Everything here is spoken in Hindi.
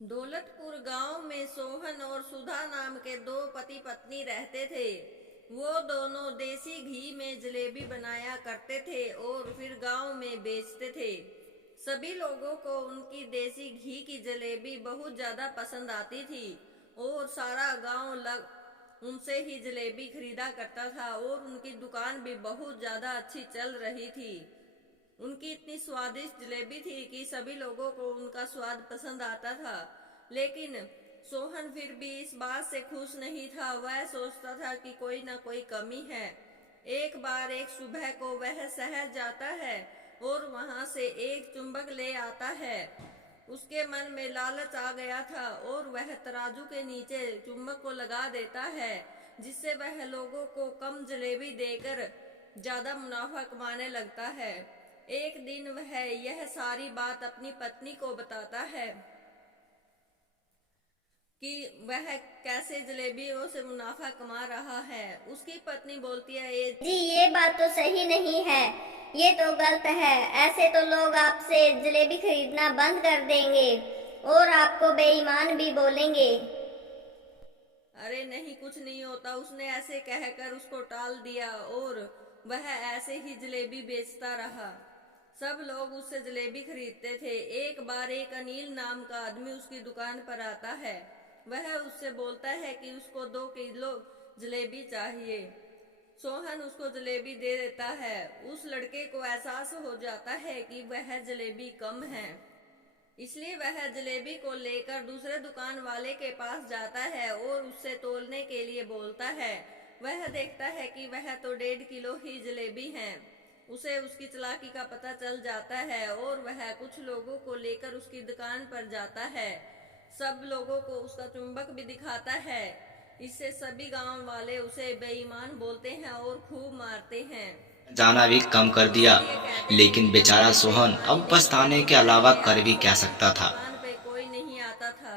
दौलतपुर गांव में सोहन और सुधा नाम के दो पति पत्नी रहते थे। वो दोनों देसी घी में जलेबी बनाया करते थे और फिर गांव में बेचते थे। सभी लोगों को उनकी देसी घी की जलेबी बहुत ज्यादा पसंद आती थी और सारा गांव उनसे ही जलेबी खरीदा करता था और उनकी दुकान भी बहुत ज्यादा अच्छी चल रही थी। उनकी इतनी स्वादिष्ट जलेबी थी कि सभी लोगों को उनका स्वाद पसंद आता था। लेकिन सोहन फिर भी इस बात से खुश नहीं था। वह सोचता था कि कोई ना कोई कमी है। एक बार एक सुबह को वह शहर जाता है और वहां से एक चुंबक ले आता है। उसके मन में लालच आ गया था और वह तराजू के नीचे चुंबक को लगा देता है, जिससे वह लोगों को कम जलेबी देकर ज्यादा मुनाफा कमाने लगता है। एक दिन वह यह सारी बात अपनी पत्नी को बताता है कि वह कैसे जलेबियों से मुनाफा कमा रहा है। उसकी पत्नी बोलती है, जी ये बात तो सही नहीं है, ये तो गलत है। ऐसे तो लोग आपसे जलेबी खरीदना बंद कर देंगे और आपको बेईमान भी बोलेंगे। अरे नहीं, कुछ नहीं होता। उसने ऐसे कहकर उसको टाल दिया और वह ऐसे ही जलेबी बेचता रहा। सब लोग उससे जलेबी खरीदते थे। एक बार एक अनिल नाम का आदमी उसकी दुकान पर आता है। वह उससे बोलता है कि उसको 2 किलो जलेबी चाहिए। सोहन उसको जलेबी दे देता है। उस लड़के को एहसास हो जाता है कि वह जलेबी कम है, इसलिए वह जलेबी को लेकर दूसरे दुकान वाले के पास जाता है और उससे तोलने के लिए बोलता है। वह देखता है कि वह तो 1.5 किलो ही जलेबी है। उसे उसकी चालाकी का पता चल जाता है और वह कुछ लोगों को लेकर उसकी दुकान पर जाता है। सब लोगों को उसका चुंबक भी दिखाता है। इससे सभी गांव वाले उसे बेईमान बोलते हैं और खूब मारते हैं। जाना भी कम कर दिया, इसीलिए कहते हैं लेकिन कि बेचारा हमें सोहन बेईमानी अब नहीं पछताने करनी के अलावा चाहिए। कर भी आपको क्या अपनी सकता था। दुकान